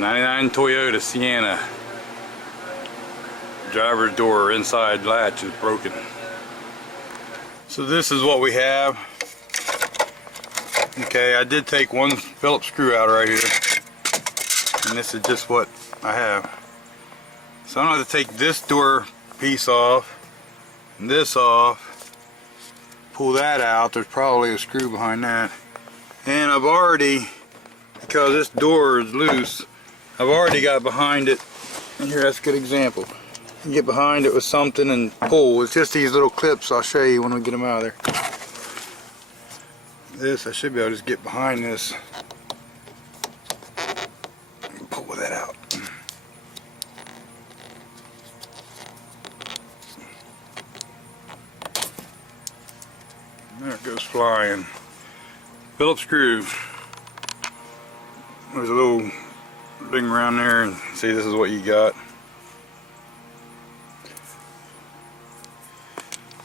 99 Toyota Sienna. Driver's door inside latch is broken. So this is what we have. Okay, I did take one Phillips screw out right here, and this is just what I have. So I'm going to have to take this door piece off and this off, pull that out. There's probably a screw behind that, and I've already, because this door is loose, I've already got behind it. And here, that's a good example. You get behind it with something and pull. It's just these little clips. I'll show you when we get them out of there. This, I should be able to just get behind this and pull that out. There it goes flying. Phillips screw. There's a little ring around there, and see, this is what you got.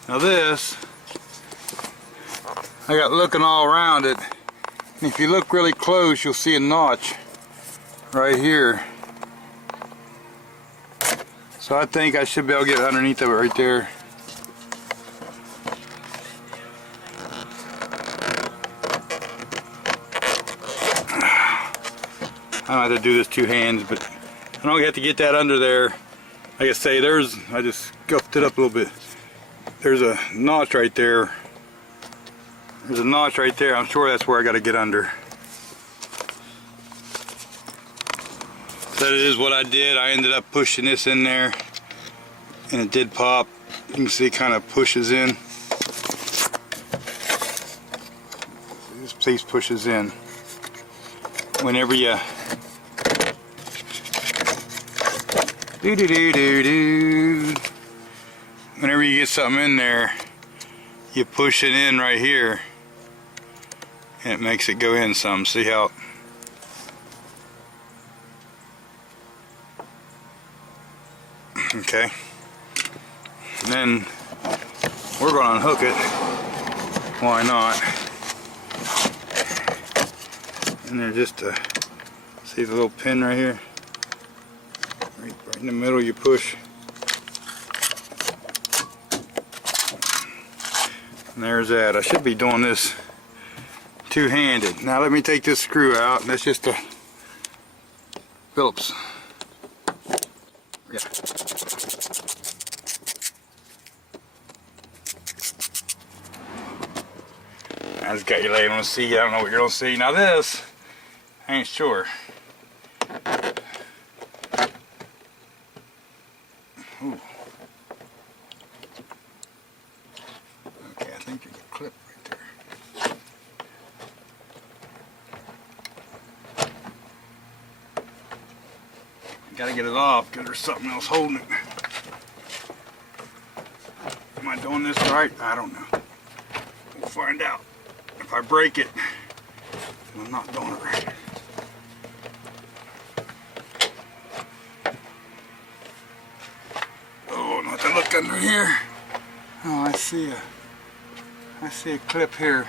Now this, I got looking all around it, and if you look really close, you'll see a notch right here. So I think I should be able to get underneath of it right there. I don't have to do this two hands, but I don't have to get that under there. Like I say, I just scuffed it up a little bit. There's a notch right there. There's a notch right there. I'm sure that's where I got to get under. That is what I did. I ended up pushing this in there, and it did pop. You can see it kind of pushes in. This piece pushes in. Whenever you whenever you get something in there, you push it in right here, and it makes it go in some. See how? Okay. And then we're going to unhook it. Why not? And there's just a, see the little pin right here? Right in the middle you push. And there's that. I should be doing this two-handed. Now let me take this screw out. That's just a Phillips. Yeah. I just got you laying on the seat. I don't know what you're gonna see. Now this, I ain't sure. Ooh. Okay, I think there's a clip right there. Gotta get it off because there's something else holding it. Am I doing this right? I don't know. We'll find out. If I break it, I'm not doing it right. Oh, not to look under here. Oh, I see a clip here.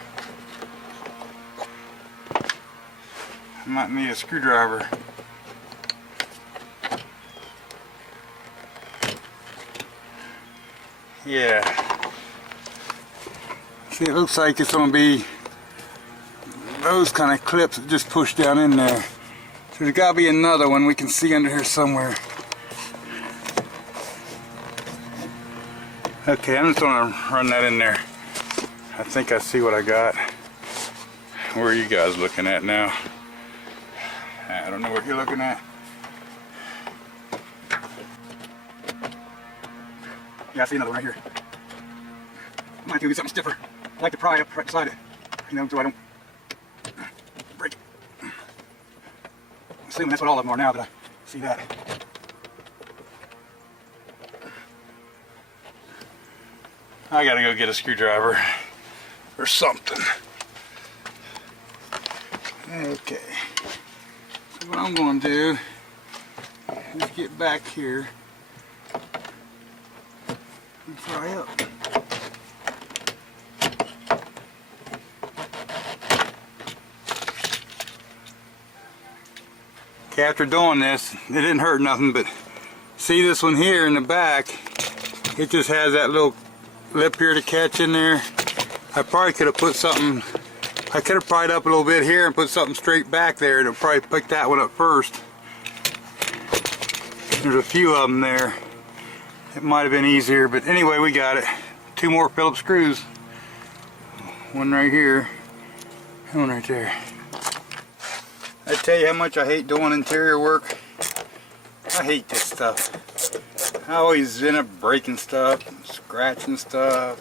I might need a screwdriver. Yeah. See, it looks like it's gonna be those kind of clips that just push down in there. So there's gotta be another one we can see under here somewhere. Okay, I'm just gonna run that in there. I think I see what I got. Where are you guys looking at now? I don't know what you're looking at. Yeah, I see another one right here. I might have to get something stiffer. I like to pry up right beside it, you know, so I don't break it. I'm assuming that's what all of them are now that I see that. I gotta go get a screwdriver or something. Okay. So what I'm gonna do is get back here and pry up. Okay, after doing this, it didn't hurt nothing, but see this one here in the back, it just has that little lip here to catch in there. I probably could have put something, I could have pried up a little bit here and put something straight back there, and it'll probably pick that one up first. There's a few of them there. It might have been easier, but anyway, we got it. 2 more Phillips screws. One right here, and one right there. I tell you how much I hate doing interior work. I hate this stuff. I always end up breaking stuff, scratching stuff.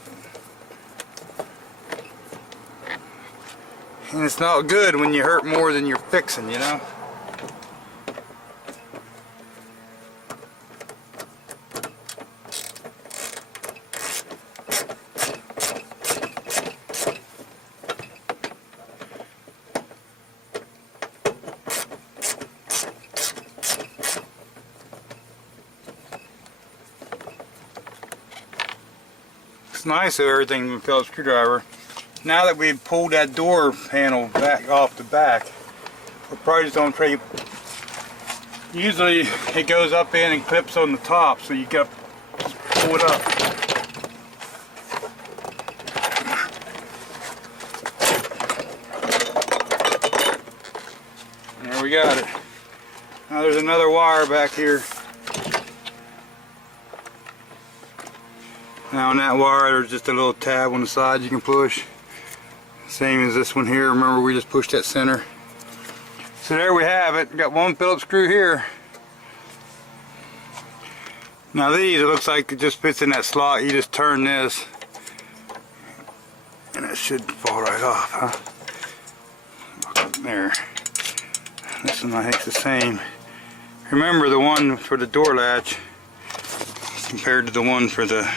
And it's not good when you hurt more than you're fixing, you know? It's nice of everything with a Phillips screwdriver. Now that we've pulled that door panel back off the back, we're probably just going to try. Usually it goes up in and clips on the top, so you got to just pull it up. There we got it. Now there's another wire back here. Now on that wire there's just a little tab on the side you can push. Same as this one here. Remember, we just pushed that center. So there we have it. Got 1 Phillips screw here. Now these, it looks like it just fits in that slot. You just turn this and it should fall right off, huh? There. This one I think the same. Remember, the one for the door latch compared to the one for the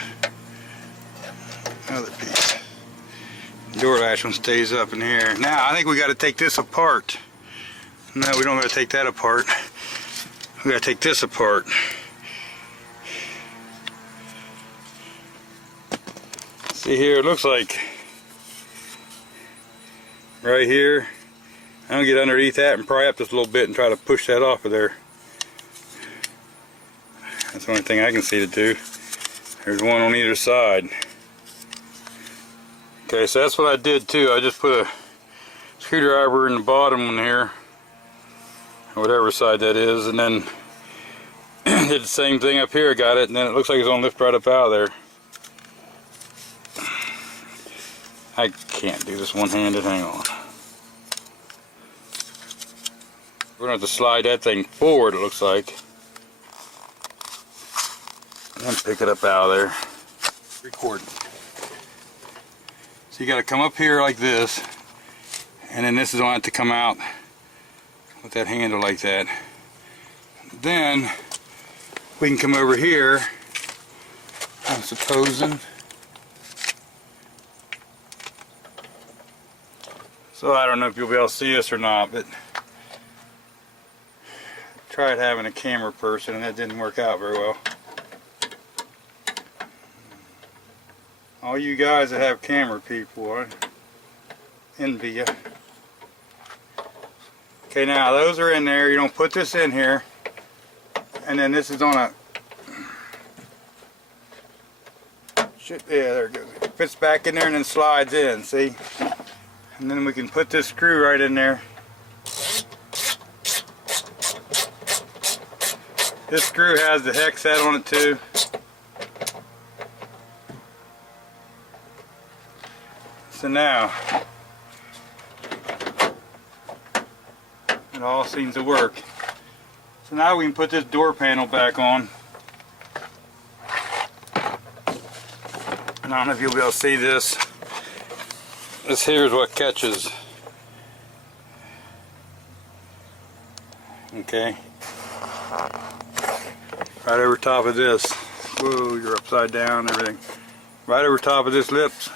other piece. The door latch one stays up in here. Now I think we got to take this apart. No, we don't got to take that apart. We got to take this apart. See here, it looks like right here. I'm gonna get underneath that and pry up just a little bit and try to push that off of there. That's the only thing I can see to do. There's one on either side. Okay, so that's what I did too. I just put a screwdriver in the bottom one here, whatever side that is, and then did the same thing up here. Got it, and then it looks like it's gonna lift right up out of there. I can't do this one-handed. Hang on. We're gonna have to slide that thing forward, it looks like, and pick it up out of there. Recording. So you got to come up here like this, and then this is going to have to come out with that handle like that. Then we can come over here, I'm supposing. So I don't know if you'll be able to see this or not, but I tried having a camera person and that didn't work out very well. All you guys that have camera people, I envy you. Okay, now those are in there. You don't put this in here, and then this is on a. Yeah, there it goes. It fits back in there and then slides in. See, and then we can put this screw right in there. This screw has the hex set on it too. So now, it all seems to work. So now we can put this door panel back on. And I don't know if you'll be able to see this. This here is what catches. Okay. Right over top of this. Whoa, you're upside down and everything. Right over top of this lips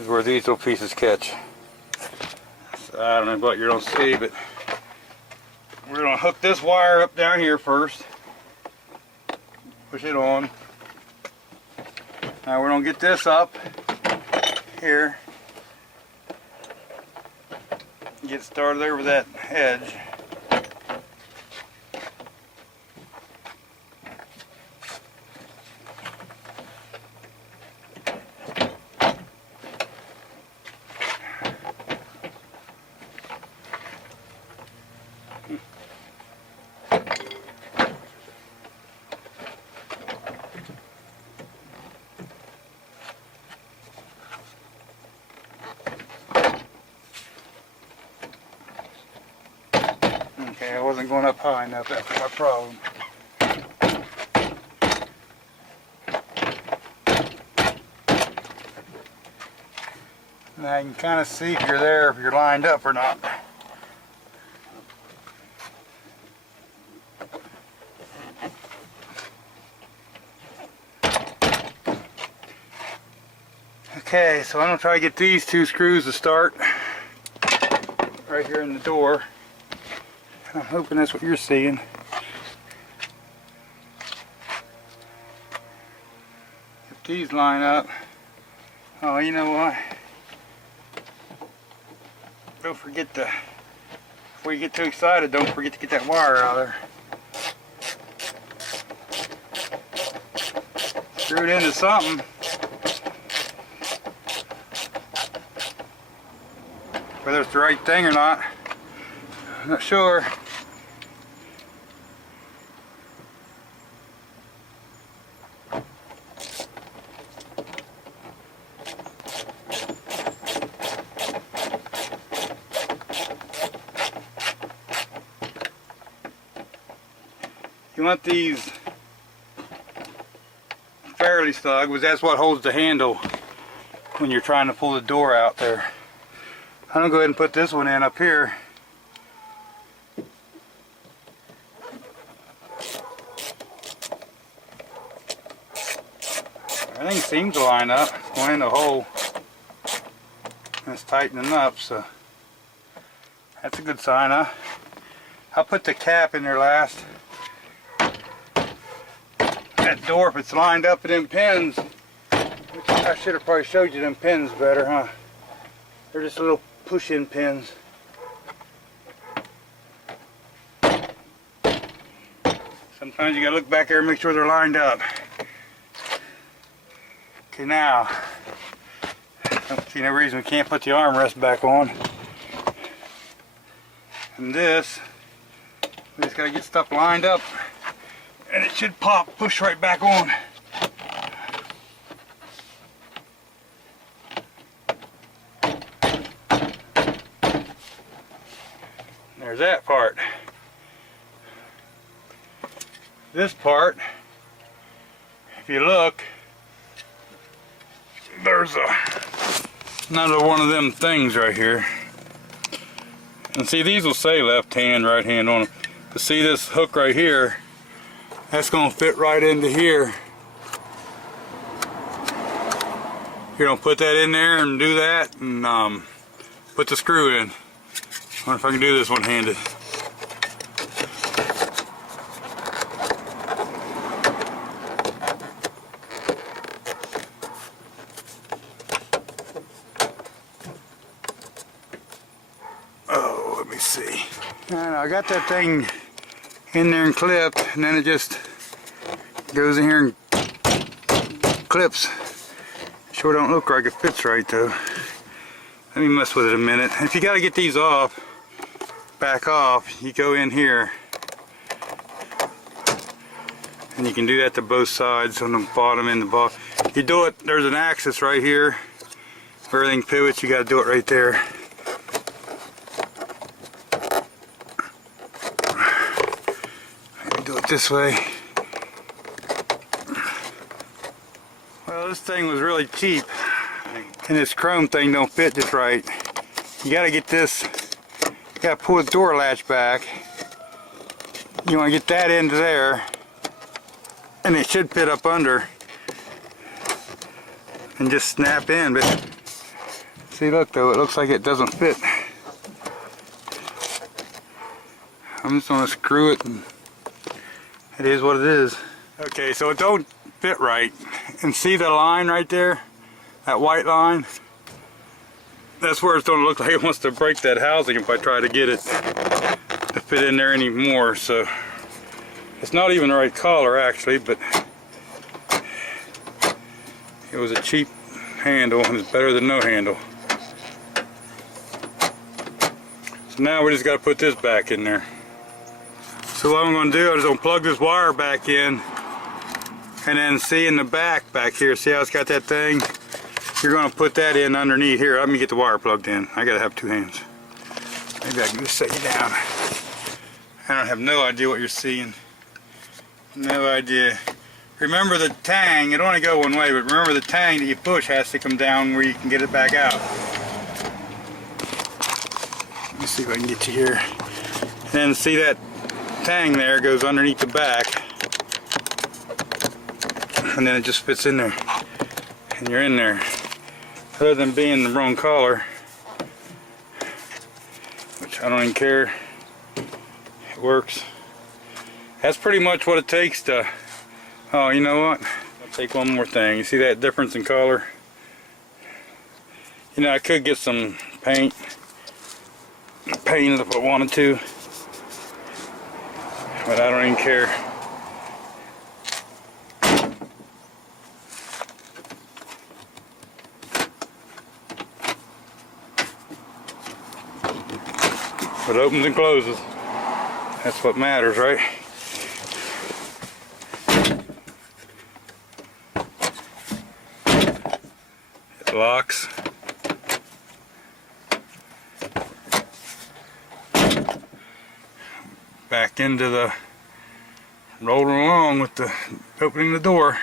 is where these little pieces catch. So I don't know what you don't see, but we're going to hook this wire up down here first. Push it on. Now we're going to get this up here. Get started over that edge. Okay, I wasn't going up high enough. That's my problem. Now you can kind of see if you're there, if you're lined up or not. Okay, so I'm going to try to get these two screws to start right here in the door. I'm hoping that's what you're seeing. If these line up, oh, you know what? Don't forget to, before you get too excited, don't forget to get that wire out of there. Screw it into something. Whether it's the right thing or not, I'm not sure. You want these fairly snug, because that's what holds the handle when you're trying to pull the door out there. I'm going to go ahead and put this one in up here. Everything seems to line up, going in the hole. And it's tightening up, so that's a good sign, huh? I'll put the cap in there last. That door, if it's lined up with them pins, which I should have probably showed you them pins better, huh? They're just little push-in pins. Sometimes you gotta look back there and make sure they're lined up. Okay, now, I don't see no reason we can't put the armrest back on. And this, we just gotta get stuff lined up, and it should pop, push right back on. There's that part. This part, if you look, there's another one of them things right here. And see, these will say left hand, right hand on them. But see this hook right here, that's going to fit right into here. You're going to put that in there and do that, and put the screw in. I wonder if I can do this one-handed. Oh, let me see. And I got that thing in there and clipped, and then it just goes in here and clips. Sure don't look like it fits right though. Let me mess with it a minute. If you got to get these off, back off, you go in here, and you can do that to both sides, on the bottom and the bottom. You do it, there's an axis right here, everything pivots, you got to do it right there. Maybe do it this way. Well, this thing was really cheap, and this chrome thing don't fit just right. You got to get this. You gotta pull the door latch back. You want to get that into there, and it should fit up under and just snap in. But see, look though, it looks like it doesn't fit. I'm just gonna screw it, and it is what it is. Okay, so it don't fit right, and see the line right there, that white line? That's where it's going to look like it wants to break that housing if I try to get it to fit in there anymore. So it's not even the right color actually, but it was a cheap handle and it's better than no handle. So now we just got to put this back in there. So what I'm going to do is I'm going to plug this wire back in, and then see in the back here, see how it's got that thing? You're going to put that in underneath here. Let me get the wire plugged in. I got to have two hands. Maybe I can just set you down. I don't have no idea what you're seeing. No idea. Remember the tang, it only go one way, but remember the tang that you push has to come down where you can get it back out. Let me see if I can get you here. And see that tang there goes underneath the back. And then it just fits in there. And you're in there. Other than being the wrong color, which I don't even care. It works. That's pretty much what it takes to, oh, you know what? I'll take one more thing. You see that difference in color? You know, I could get some paint if I wanted to, but I don't even care. It opens and closes. That's what matters, right? It locks. Back into the rolling along with the opening the door.